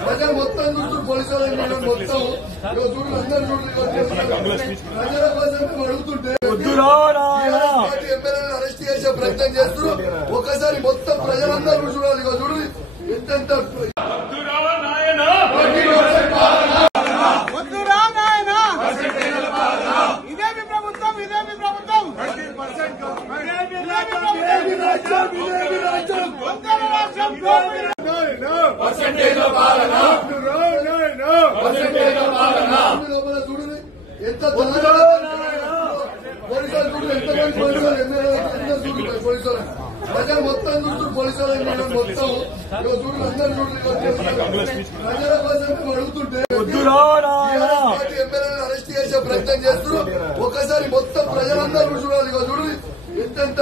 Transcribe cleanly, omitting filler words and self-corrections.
ప్రజలు మొత్తం చూస్తూ పోలీసు మొత్తం చూడు అందరూ ప్రజల కోసం అడుగుతుంటే ఎమ్మెల్యేలను అరెస్ట్ చేసే ప్రయత్నం చేస్తూ ఒకసారి మొత్తం ప్రజలందరూ చూడాలి. చూడు ఎంత చూడు ఎంత పోలీసు ప్రజలు మొత్తం చూస్తూ పోలీసు మొత్తం చూడు అందరూ ప్రజల కోసం అడుగుతుంటే ఎమ్మెల్యేలను అరెస్ట్ చేసే ప్రయత్నం చేస్తూ ఒకసారి మొత్తం ప్రజలందరూ చూడాలి. చూడు ఎంత